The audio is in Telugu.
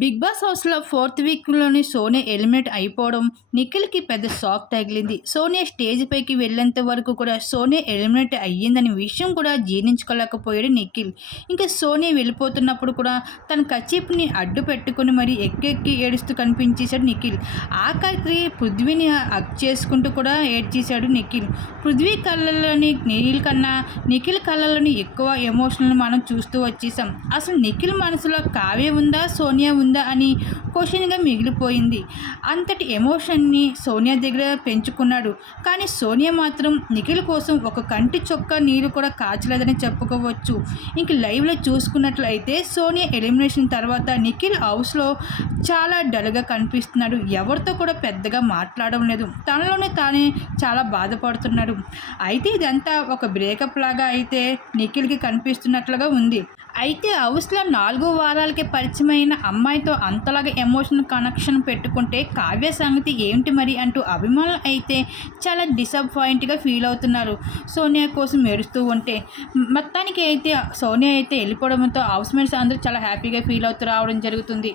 బిగ్ బాస్ హౌస్లో ఫోర్త్ వీక్లోని సోనియా ఎలిమినేట్ అయిపోవడం నిఖిల్కి పెద్ద షాక్ తగిలింది. సోనియా స్టేజ్ పైకి వెళ్ళేంత వరకు కూడా సోనియా ఎలిమినేట్ అయ్యిందనే విషయం కూడా జీర్ణించుకోలేకపోయాడు నిఖిల్. ఇంకా సోనియా వెళ్ళిపోతున్నప్పుడు కూడా తన కచ్చిప్ని అడ్డు పెట్టుకుని మరి ఎక్కెక్కి ఏడుస్తూ కనిపించేశాడు నిఖిల్. ఆఖరికి పృథ్వీని హక్ చేసుకుంటూ కూడా ఏడ్చేశాడు నిఖిల్. పృథ్వీ కళ్ళలోని నీల్ కన్నా నిఖిల్ కళ్ళలోని ఎక్కువ ఎమోషన్లు మనం చూస్తూ వచ్చేసాం అసలు నిఖిల్ మనసులో కావ్య ఉందా సోనియా ఉందా ఉందా అని క్వశ్చన్గా మిగిలిపోయింది. అంతటి ఎమోషన్ని సోనియా దగ్గర పెంచుకున్నాడు. కానీ సోనియా మాత్రం నిఖిల్ కోసం ఒక కంటి చొక్క నీరు కూడా కాచలేదని చెప్పుకోవచ్చు. ఇంక లైవ్లో చూసుకున్నట్లయితే సోనియా ఎలిమినేషన్ తర్వాత నిఖిల్ హౌస్లో చాలా డల్గా కనిపిస్తున్నాడు. ఎవరితో కూడా పెద్దగా మాట్లాడడం లేదు. తనలోనే తానే చాలా బాధపడుతున్నాడు. అయితే ఇదంతా ఒక బ్రేకప్ లాగా అయితే నిఖిల్కి కనిపిస్తున్నట్లుగా ఉంది. అయితే హౌస్లో నాలుగు వారాలకి పరిచయమైన అమ్మాయితో అంతలాగా ఎమోషనల్ కనెక్షన్ పెట్టుకుంటే కావ్య సంగతి ఏంటి మరి అంటూ అభిమానులు అయితే చాలా డిసప్పాయింట్గా ఫీల్ అవుతున్నారు. సోనియా కోసం ఏడుస్తూ ఉంటే మొత్తానికి అయితే సోనియా అయితే వెళ్ళిపోవడంతో హౌస్ మేట్స్ అందరూ చాలా హ్యాపీగా ఫీల్ అవుతూ రావడం జరుగుతుంది.